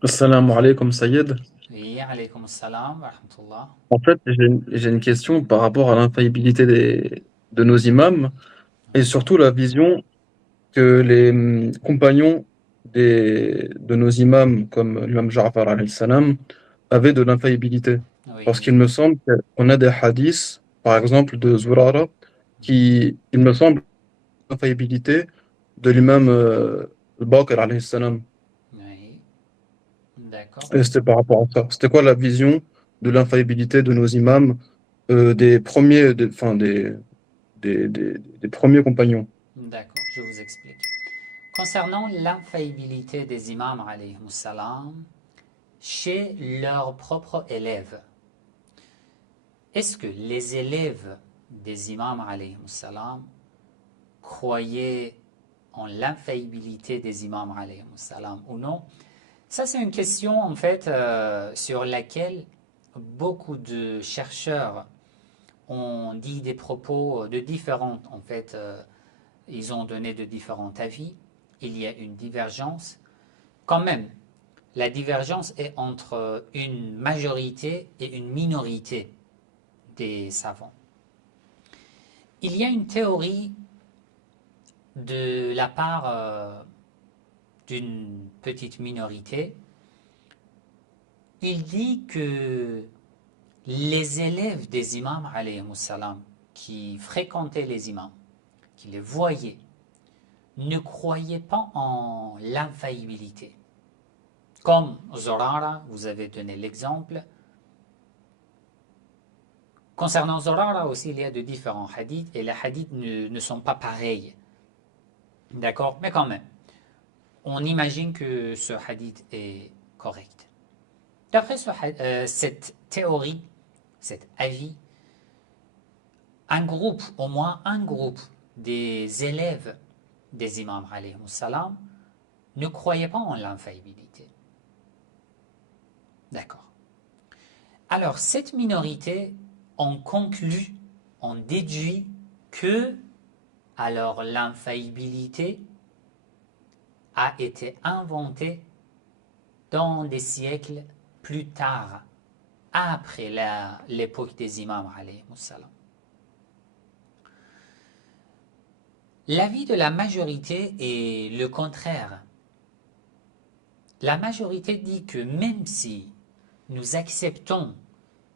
Assalamu alaikum Sayed. Oui, alaykoum salam wa rahmatullah. En fait, j'ai une question par rapport à l'infaillibilité de nos imams et Oui, surtout la vision que les compagnons de nos imams, comme l'imam Ja'far alayhi salam, avaient de l'infaillibilité. Parce qu'il oui, me semble qu'on a des hadiths, par exemple de Zurara, qui, il me semble, l'infaillibilité de l'imam Baqir alayhi salam. oui, d'accord. Et c'était par rapport à ça. C'était quoi la vision de l'infaillibilité de nos imams des premiers, enfin, des premiers compagnons. D'accord, je vous explique. Concernant l'infaillibilité des imams alayhimus salam chez leurs propres élèves, est-ce que les élèves des imams alayhimus salam croyaient en l'infaillibilité des imams alayhimus salam ou non? Ça, c'est une question en fait sur laquelle beaucoup de chercheurs ont dit des propos de différents, en fait, ils ont donné de différents avis. Il y a une divergence. Quand même, la divergence est entre une majorité et une minorité des savants. Il y a une théorie de la part d'une petite minorité. Il dit que les élèves des imams, alayhimus salam, qui fréquentaient les imams, qui les voyaient, ne croyaient pas en l'infaillibilité. Comme Zorara, vous avez donné l'exemple. Concernant Zorara aussi, il y a de différents hadiths et les hadiths ne sont pas pareils. D'accord? Mais quand même, on imagine que ce hadith est correct. D'après cette théorie, cet avis, un groupe, au moins un groupe des élèves des imams alayhi salam ne croyaient pas en l'infaillibilité. D'accord. Alors, cette minorité en conclut, en déduit que alors l'infaillibilité a été inventée dans des siècles plus tard, après l'époque des imams alayhi salam. L'avis de la majorité est le contraire. La majorité dit que même si nous acceptons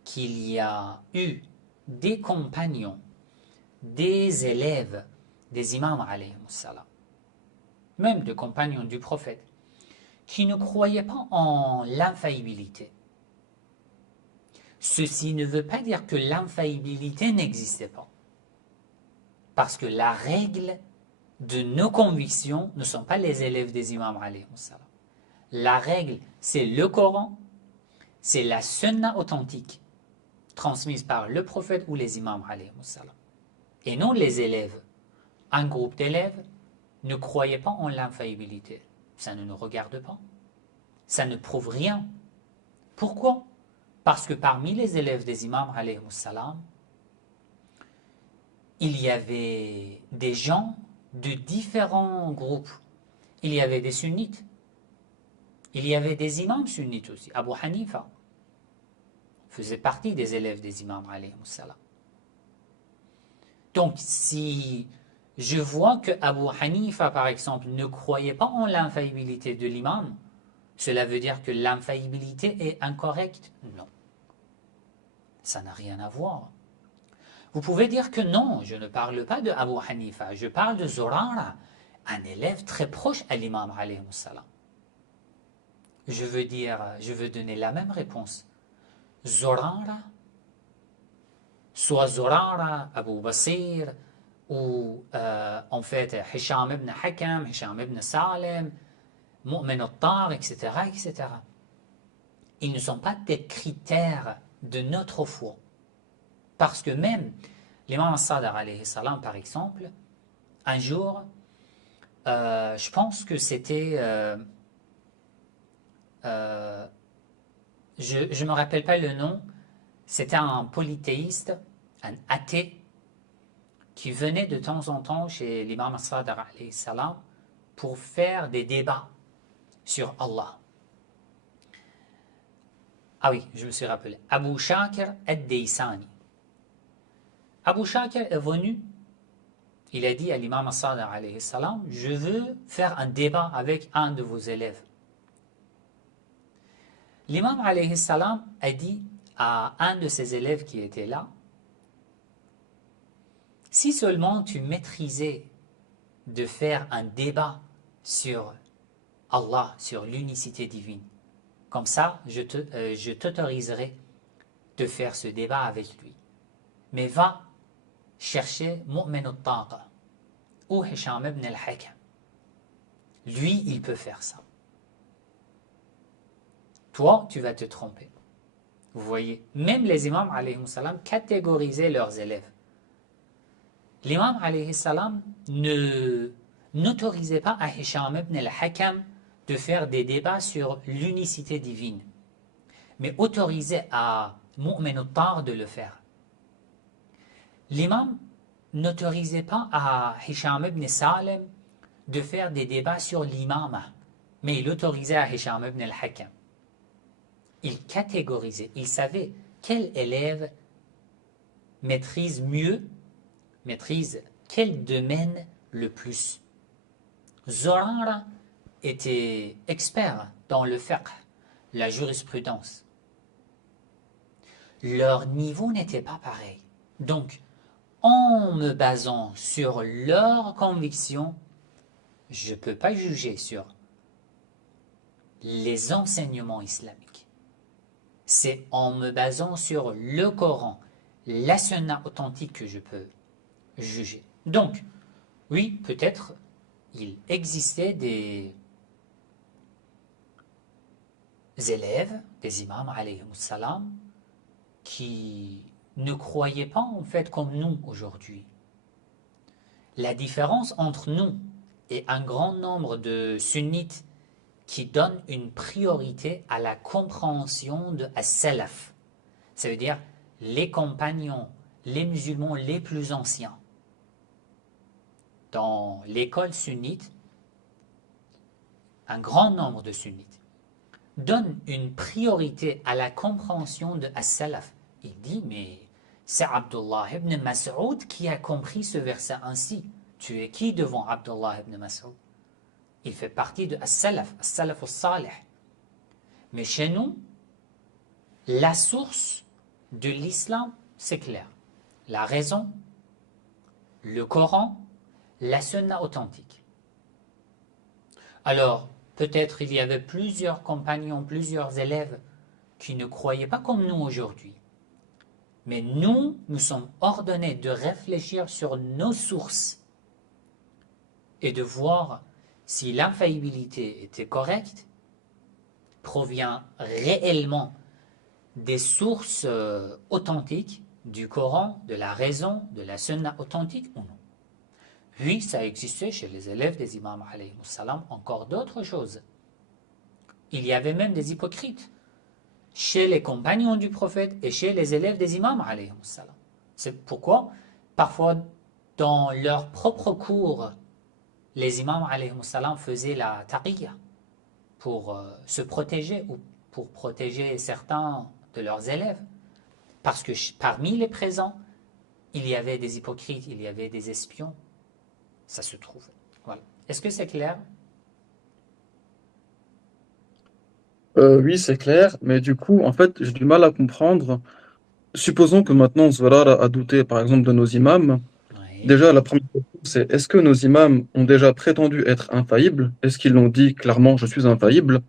qu'il y a eu des compagnons, des élèves des imams alayhi salam, même des compagnons du prophète, qui ne croyaient pas en l'infaillibilité. Ceci ne veut pas dire que l'infaillibilité n'existait pas, parce que la règle de nos convictions ne sont pas les élèves des imams alayhi salam. La règle, c'est le Coran, c'est la sunna authentique, transmise par le prophète ou les imams alayhi salam. Et non les élèves. Un groupe d'élèves ne croyait pas en l'infaillibilité. Ça ne nous regarde pas. Ça ne prouve rien. Pourquoi? Parce que parmi les élèves des imams, alayhi salam, il y avait des gens de différents groupes. Il y avait des sunnites. Il y avait des imams sunnites aussi. Abu Hanifa faisait partie des élèves des imams, alayhi salam. Donc, si je vois que Abu Hanifa, par exemple, ne croyait pas en l'infaillibilité de l'imam, cela veut dire que l'infaillibilité est incorrecte? Non, ça n'a rien à voir. Vous pouvez dire que non, je ne parle pas de Abu Hanifa, je parle de Zurara, un élève très proche à l'imam alayhi salam. Je veux donner la même réponse. Zurara, soit Zurara, Abu Basir, ou en fait Hisham ibn Hakam, Hisham ibn Salem, Mu'min al-Tar, etc., etc. Ils ne sont pas des critères de notre foi. Parce que même l'imam Sadr alayhi salam, par exemple, un jour, je pense que c'était, euh, je ne me rappelle pas le nom, c'était un polythéiste, un athée, qui venait de temps en temps chez l'imam Sadr alayhi salam pour faire des débats sur Allah. Ah oui, je me suis rappelé. Abu Shakir ad-Daysani. Abu Shakir est venu, il a dit à l'imam as-Sadiq alayhi salam, je veux faire un débat avec un de vos élèves. L'imam alayhi salam a dit à un de ses élèves qui était là, si seulement tu maîtrisais de faire un débat sur Allah, sur l'unicité divine, comme ça je t'autoriserai de faire ce débat avec lui. Mais va chercher Mu'min al-Taqa ou Hisham ibn al-Hakam. Lui, il peut faire ça. Toi, tu vas te tromper. Vous voyez, même les imams alayhi salam catégorisaient leurs élèves. L'imam alayhi salam n'autorisait pas à Hisham ibn al-Hakam de faire des débats sur l'unicité divine, mais autorisait à Mu'min al-Tar de le faire. L'imam n'autorisait pas à Hisham ibn Salem de faire des débats sur l'imama, mais il autorisait à Hisham ibn al-Hakam. Il catégorisait, il savait quel élève maîtrise quel domaine le plus. Zurara était expert dans le fiqh, la jurisprudence. Leur niveau n'était pas pareil. Donc, en me basant sur leurs convictions, je ne peux pas juger sur les enseignements islamiques. C'est en me basant sur le Coran, la sunna authentique que je peux juger. Donc, oui, peut-être il existait des élèves, des imams alayhi salam, qui ne croyaient pas en fait comme nous aujourd'hui. La différence entre nous et un grand nombre de sunnites qui donnent une priorité à la compréhension de as-salaf, ça veut dire les compagnons, les musulmans les plus anciens. Dans l'école sunnite, un grand nombre de sunnites donnent une priorité à la compréhension de as-salaf. Il dit, mais c'est Abdullah ibn Mas'ud qui a compris ce verset ainsi. Tu es qui devant Abdullah ibn Mas'ud? Il fait partie de as-salaf, as-salaf as-salih. Mais chez nous, la source de l'islam, c'est clair. La raison, le Coran, la sunna authentique. Alors, peut-être il y avait plusieurs compagnons, plusieurs élèves qui ne croyaient pas comme nous aujourd'hui. Mais nous sommes ordonnés de réfléchir sur nos sources et de voir si l'infaillibilité était correcte, provient réellement des sources authentiques du Coran, de la raison, de la sunna authentique ou non. Oui, ça existait chez les élèves des imams alayhi salam encore d'autres choses. Il y avait même des hypocrites chez les compagnons du prophète et chez les élèves des imams alayhi salam. C'est pourquoi parfois dans leurs propres cours, les imams alayhi salam faisaient la taqiyya pour se protéger ou pour protéger certains de leurs élèves. Parce que parmi les présents, il y avait des hypocrites, il y avait des espions. Ça se trouve. Voilà. Est-ce que c'est clair? Oui, c'est clair, mais du coup, en fait, j'ai du mal à comprendre. Supposons que maintenant Zurara a douté, par exemple, de nos imams. Oui. Déjà, la première question, c'est est-ce que nos imams ont déjà prétendu être infaillibles? Est-ce qu'ils l'ont dit clairement, je suis infaillible?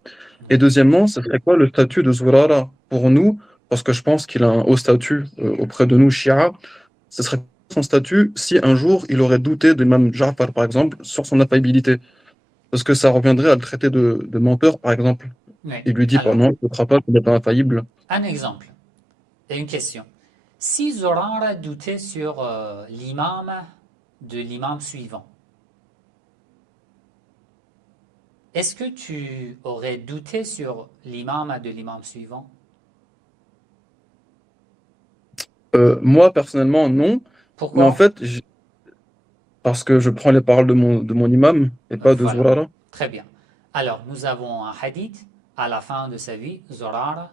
Et deuxièmement, ce serait quoi le statut de Zurara pour nous? Parce que je pense qu'il a un haut statut auprès de nous, Shia. Ce serait quoi son statut si un jour il aurait douté de l'imam Ja'far, par exemple, sur son infaillibilité? Parce que ça reviendrait à le traiter de menteur, par exemple. Oui. Il lui dit, pas Alors, non, il ne croit pas qu'il n'est pas infaillible. un exemple et une question. Si Zurara doutait sur l'imam de l'imam suivant, est-ce que tu aurais douté sur l'imam de l'imam suivant? Moi, personnellement, non. Mais en Pourquoi? fait, parce que je prends les paroles de mon imam et pas de Voilà. Zurara. Très bien. Alors, nous avons un hadith à la fin de sa vie, Zurara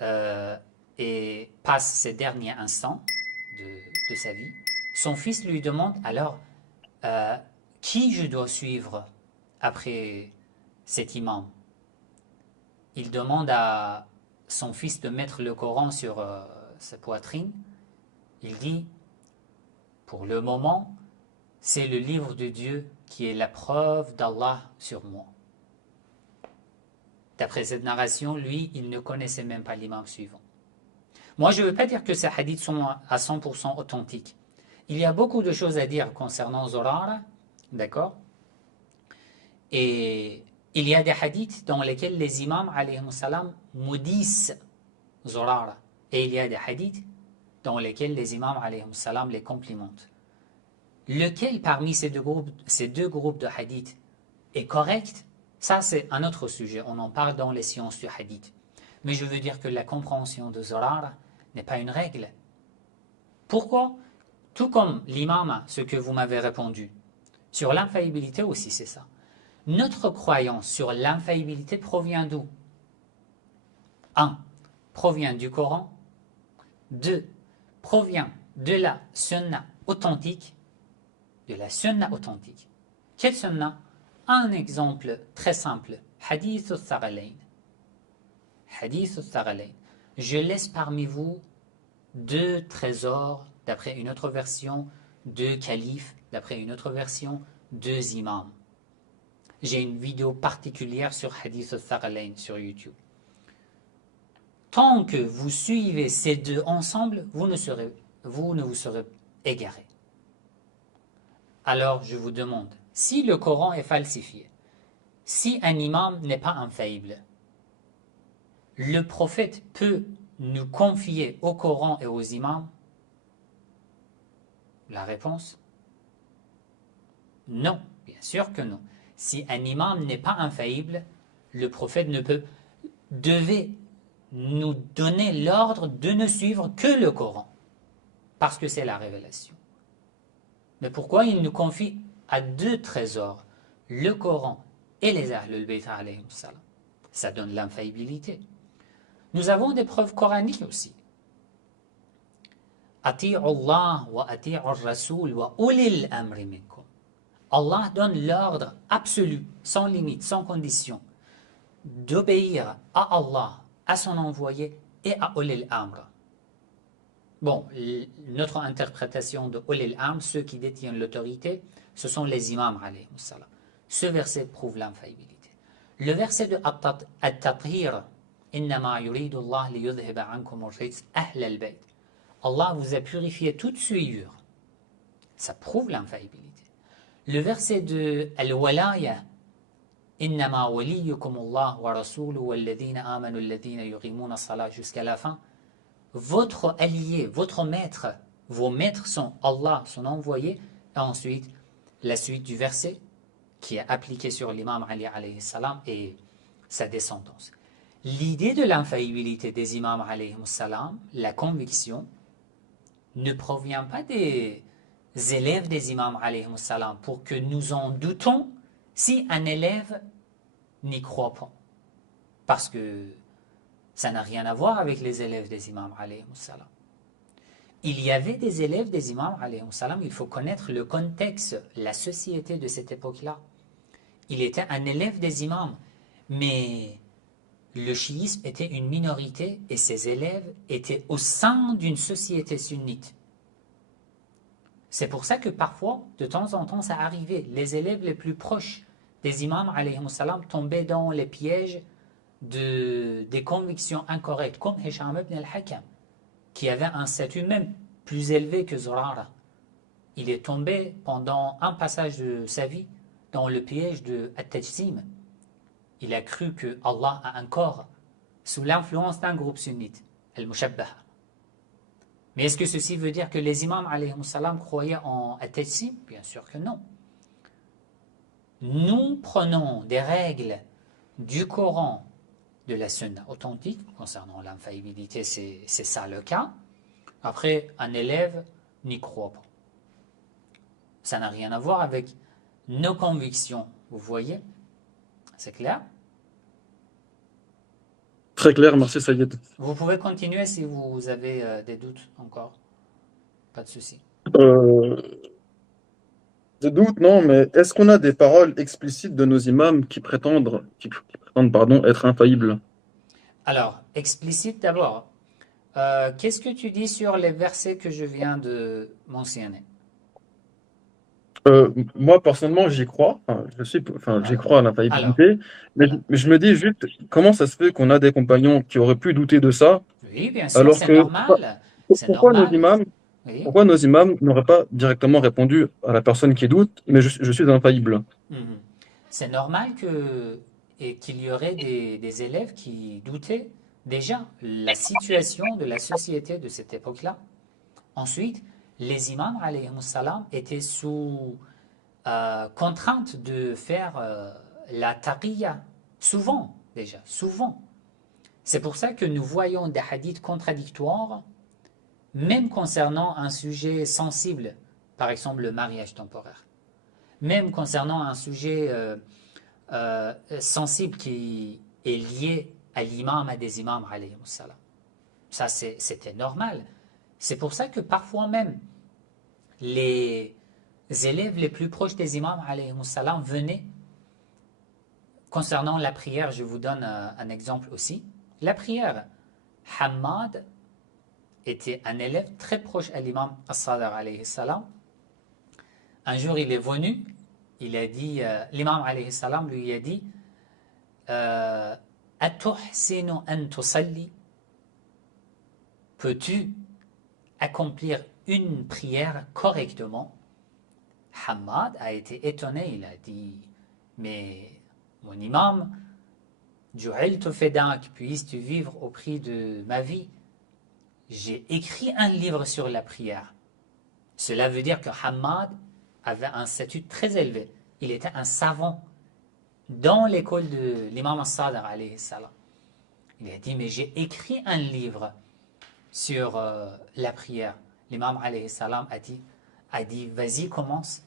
et passe ses derniers instants de sa vie, son fils lui demande alors qui je dois suivre après cet imam. Il demande à son fils de mettre le Coran sur sa poitrine. Il dit, pour le moment, c'est le livre de Dieu qui est la preuve d'Allah sur moi. D'après cette narration, lui, il ne connaissait même pas l'imam suivant. Moi, je ne veux pas dire que ces hadiths sont à 100% authentiques. Il y a beaucoup de choses à dire concernant Zurara, d'accord? Et il y a des hadiths dans lesquels les imams, alayhi salam, maudissent Zurara. Et il y a des hadiths dans lesquels les imams, alayhi salam, les complimentent. Lequel parmi ces deux groupes de hadiths est correct? Ça, c'est un autre sujet. On en parle dans les sciences du hadith. Mais je veux dire que la compréhension de Zurara n'est pas une règle. Pourquoi? Tout comme l'imam, ce que vous m'avez répondu. Sur l'infaillibilité aussi, c'est ça. Notre croyance sur l'infaillibilité provient d'où? 1. Provient du Coran. 2. Provient de la sunna authentique. De la sunna authentique. Quelle sunna? Un exemple très simple. Hadith al-Thaqalayn. Hadith al-Thaqalayn. Je laisse parmi vous 2 trésors, d'après une autre version, 2 califes, d'après une autre version, 2 imams. J'ai une vidéo particulière sur Hadith al-Thaqalayn sur YouTube. Tant que vous suivez ces 2 ensemble, vous ne vous serez égaré. Alors je vous demande, si le Coran est falsifié, si un imam n'est pas infaillible, le prophète peut nous confier au Coran et aux imams? La réponse? Non, bien sûr que non. Si un imam n'est pas infaillible, le prophète devait nous donner l'ordre de ne suivre que le Coran, parce que c'est la révélation. Mais pourquoi il nous confie à 2 trésors, le Coran et les Ahlul Bayt alayhim salam? Ça donne l'infaillibilité. Nous avons des preuves coraniques aussi. Ati'u Allah wa ati'u Rasul wa ulil amri minkum. Allah donne l'ordre absolu, sans limite, sans condition, d'obéir à Allah, à son envoyé et à ulil amr. Bon, notre interprétation de ulil amr, ceux qui détiennent l'autorité, ce sont les imams alayhim salam. Ce verset prouve l'infaillibilité. Le verset de At-Tathir, Innama yuridu Allah li yudhiba ankum ar-rijs ahl al-bayt. Allah vous a purifié toute souillure. Ça prouve l'infaillibilité. Le verset de Al-Walaya, Innama waliyukum Allah wa rasuluhu walladhina amanu alladhina yuqimuna as-salat, jusqu'à la fin. Votre allié, votre maître, vos maîtres sont Allah, son envoyé, et ensuite la suite du verset qui est appliqué sur l'imam Ali alayhi salam et sa descendance. L'idée de l'infaillibilité des imams alayhi salam, la conviction, ne provient pas des élèves des imams alayhi salam pour que nous en doutons si un élève n'y croit pas. Parce que ça n'a rien à voir avec les élèves des imams alayhi salam. Il y avait des élèves des imams alayhi salam, il faut connaître le contexte, la société de cette époque-là. Il était un élève des imams, mais le chiisme était une minorité et ses élèves étaient au sein d'une société sunnite. C'est pour ça que parfois, de temps en temps, ça arrivait. Les élèves les plus proches des imams alayhi salam tombaient dans les pièges des convictions incorrectes, comme Hisham ibn al-Hakam, qui avait un statut même plus élevé que Zurara. Il est tombé pendant un passage de sa vie dans le piège de At-Tajsim. Il a cru que Allah a un corps sous l'influence d'un groupe sunnite, Al-Mushabbaha. Mais est-ce que ceci veut dire que les imams alayhi salam croyaient en At-Tajsim? Bien sûr que non. Nous prenons des règles du Coran, de la sunna authentique, concernant l'infaillibilité, c'est ça le cas. Après, un élève n'y croit pas. Ça n'a rien à voir avec nos convictions, vous voyez? C'est clair? Très clair, merci Sayed. Vous pouvez continuer si vous avez des doutes encore. Pas de souci. Euh, je doute, non, mais est-ce qu'on a des paroles explicites de nos imams qui prétendent, pardon, être infaillibles? Alors, explicite d'abord. Qu'est-ce que tu dis sur les versets que je viens de mentionner? Moi, personnellement, j'y crois. J'y Alors, crois à alors, l'infaillibilité, alors, mais je me dis juste, comment ça se fait qu'on a des compagnons qui auraient pu douter de ça, oui, bien sûr, alors c'est que normal. C'est pourquoi nos normal. imams, Oui. pourquoi nos imams n'auraient pas directement répondu à la personne qui doute, mais je suis infaillible. Mhm. C'est normal et qu'il y aurait des élèves qui doutaient déjà la situation de la société de cette époque-là. Ensuite, les imams, alayhi salam, étaient sous contrainte de faire la taqiyya. Souvent, déjà, souvent. C'est pour ça que nous voyons des hadiths contradictoires, même concernant un sujet sensible, par exemple le mariage temporaire. Même concernant un sujet sensible qui est lié à l'imam, à des imams, alayhi salam. Ça, c'était normal. C'est pour ça que parfois même, les élèves les plus proches des imams, alayhi salam, venaient, concernant la prière, je vous donne un exemple aussi. La prière, Hammad était un élève très proche à l'imam As-Sadiq, alayhi salam. Un jour, il est venu, il a dit, l'imam, alayhi salam, lui a dit, Atuhsinu an tusalli, peux-tu accomplir une prière correctement? Hamad a été étonné, il a dit, mais mon imam, Ju'iltu fedak, puisses-tu vivre au prix de ma vie? J'ai écrit un livre sur la prière. Cela veut dire que Hamad avait un statut très élevé. Il était un savant dans l'école de l'imam As-Sadiq, alayhi salam. Il a dit, mais j'ai écrit un livre sur la prière. L'imam alayhi salam a dit vas-y, commence,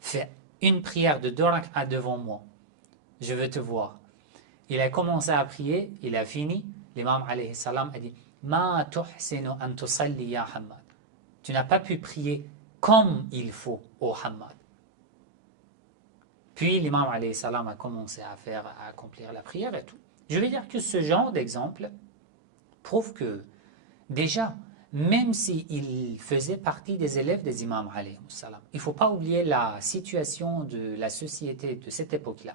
fais une prière de 2 rak'ah devant moi, je veux te voir. Il a commencé à prier, il a fini, l'imam alayhi salam a dit ma tuhsinu an tusalli ya Hammad. Tu n'as pas pu prier comme il faut, ô Hammad. Puis l'imam alayhi salam a commencé à accomplir la prière et tout. Je veux dire que ce genre d'exemple prouve que déjà, même s'il faisait partie des élèves des imams, alayhi salam, il ne faut pas oublier la situation de la société de cette époque-là.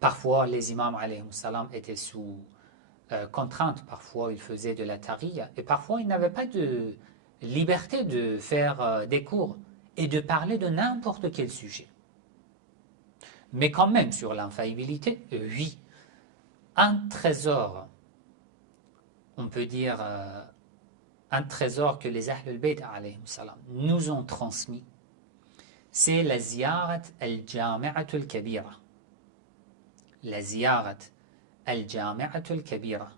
Parfois, les imams, alayhi salam, étaient sous contrainte. Parfois, ils faisaient de la tariya. Et parfois, ils n'avaient pas de liberté de faire des cours et de parler de n'importe quel sujet. Mais quand même, sur l'infaillibilité, oui, un trésor, on peut dire un trésor que les Ahlul Bayt alayhim salam nous ont transmis, c'est la ziyarat al-jami'atul kabira. La ziyarat al-jami'atul kabira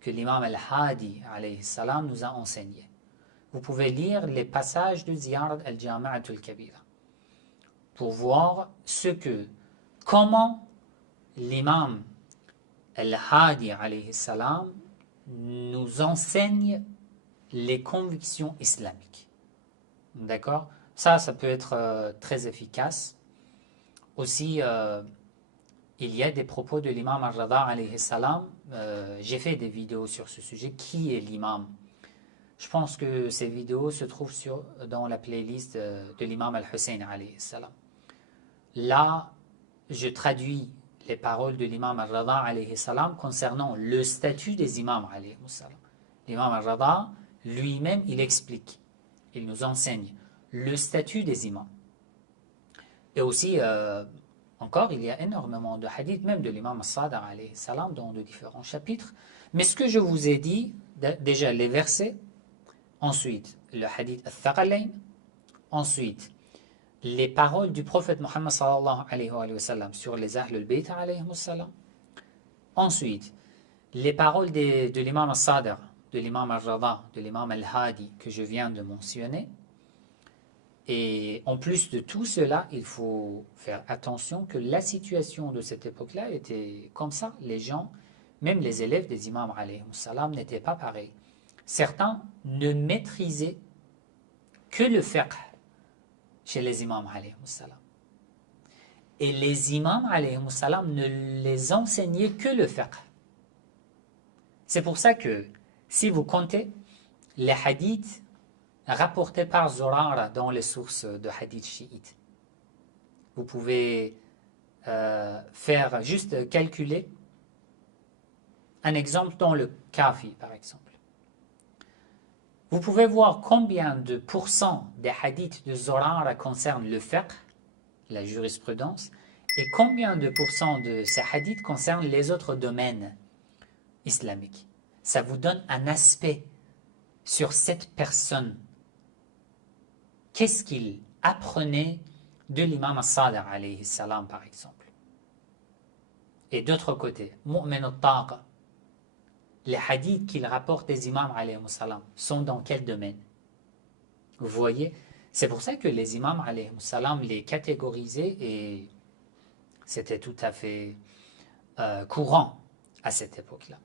que l'imam al-Hadi alayhi salam nous a enseigné. Vous pouvez lire les passages de ziyarat al-jami'atul kabira pour voir comment l'imam al-Hadi alayhi salam nous enseigne les convictions islamiques. D'accord? Ça peut être très efficace. Aussi, il y a des propos de l'imam al-Rada alayhi salam. J'ai fait des vidéos sur ce sujet. Qui est l'imam? Je pense que ces vidéos se trouvent dans la playlist de l'imam al-Hussein alayhi salam. Là, je traduis les paroles de l'imam al-Rada alayhi salam concernant le statut des imams alayhi salam. L'imam al-Rada lui-même, il explique, il nous enseigne le statut des imams. Et aussi, encore, il y a énormément de hadiths, même de l'imam al-Sadiq alayhi salam, dans de différents chapitres. Mais ce que je vous ai dit, déjà les versets, ensuite le hadith al-Thaqalayn, ensuite les paroles du prophète Muhammad sallallahu alayhi wa sallam sur les Ahlul Bayt alayhi wa sallam, ensuite les paroles de l'imam al-Sadiq, de l'imam al-Rada, de l'imam al-Hadi que je viens de mentionner. Et en plus de tout cela, il faut faire attention que la situation de cette époque-là était comme ça. Les gens même les élèves des imams alayhi salam n'étaient pas pareils. Certains ne maîtrisaient que le fiqh chez les imams alayhi salam. Et les imams alayhi salam ne les enseignaient que le fiqh. C'est pour ça que si vous comptez les hadiths rapportés par Zurara dans les sources de hadiths chiites, vous pouvez faire juste calculer un exemple dans le Kafi par exemple. Vous pouvez voir combien de pourcents des hadiths de Zurara concernent le fiqh, la jurisprudence, et combien de pourcents de ces hadiths concernent les autres domaines islamiques. Ça vous donne un aspect sur cette personne. Qu'est-ce qu'il apprenait de l'imam as-Sadiq alayhi salam par exemple. Et d'autre côté, Mu'min al-Taqa, les hadiths qu'il rapporte des imams alayhi salam sont dans quel domaine? Vous voyez, c'est pour ça que les imams alayhi salam les catégorisaient et c'était tout à fait courant à cette époque-là.